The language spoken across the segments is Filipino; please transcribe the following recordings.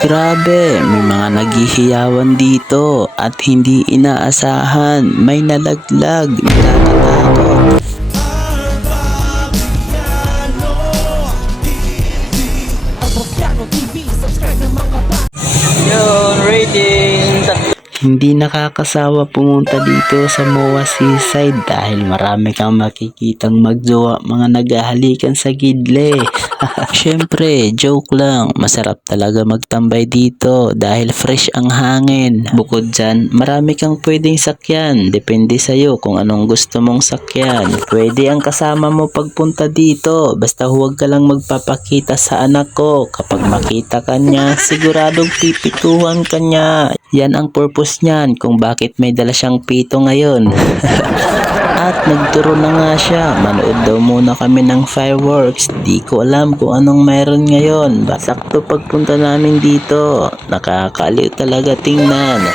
Grabe, may mga naghihiyawan dito at hindi inaasahan. May nalaglag, nakakatakot. Yun, rating. Hindi nakakasawa pumunta dito sa MOA Seaside dahil marami kang makikitang magjowa mga naghahalikan sa gidle. Syempre, joke lang. Masarap talaga magtambay dito dahil fresh ang hangin. Bukod dyan, marami kang pwedeng sakyan. Depende sa'yo kung anong gusto mong sakyan. Pwede ang kasama mo pagpunta dito. Basta huwag ka lang magpapakita sa anak ko. Kapag makita ka niya, siguradong pipituhan ka niya. Yan ang purpose niyan kung bakit may dala siyang pito ngayon. At nagturo na nga siya, manood daw muna kami ng fireworks. Di ko alam kung anong meron ngayon. Sakto pagpunta namin dito, nakakaliw talaga tingnan.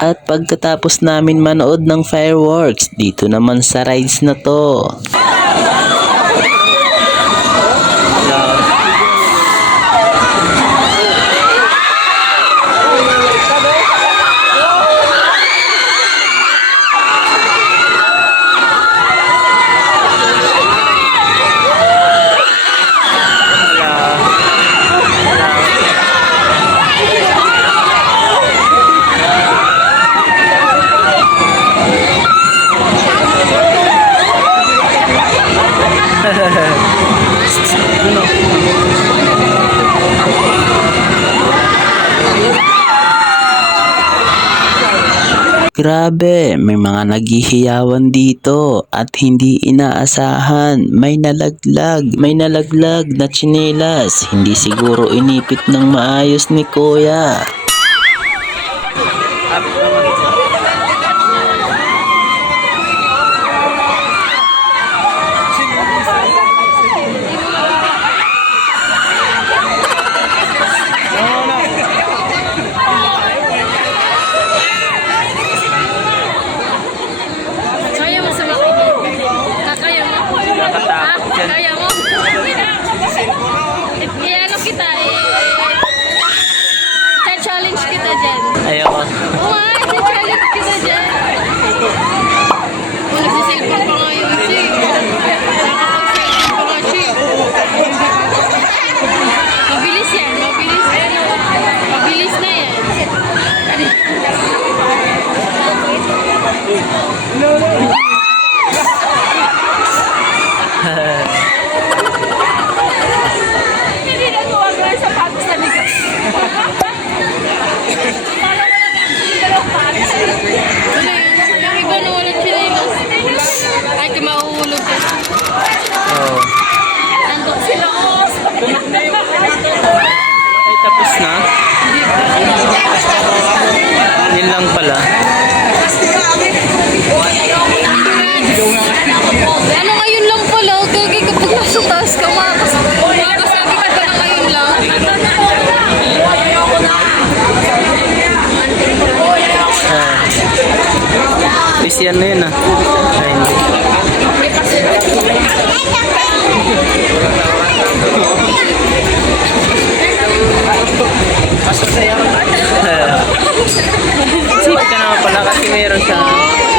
At pagkatapos namin manood ng fireworks, dito naman sa rides na to. Grabe, may mga naghihiyawan dito at hindi inaasahan. May nalaglag na tsinelas. Hindi siguro inipit ng maayos ni Kuya. Kaya mo? I-ano kita challenge kita dyan. Ayoko. Challenge kita dyan. Nagsisilpon pa nga yung si. Nakapag-selfie pa nga siya. Mabilis yan. Mabilis na yan. Hindi na gumagawa sa patos na ligas. Yung iba na walang chinilas. Ay, di mahuhulog yan. Nandok sila. Ay, tapos na? Yun lang pala. Ano ngayon lang pala? Gagi kapag nasa taas ka, makakasabi ka ba na ngayon lang? Christian na yun ah. Ay, hindi. Sip ka naman pala kasi meron siya.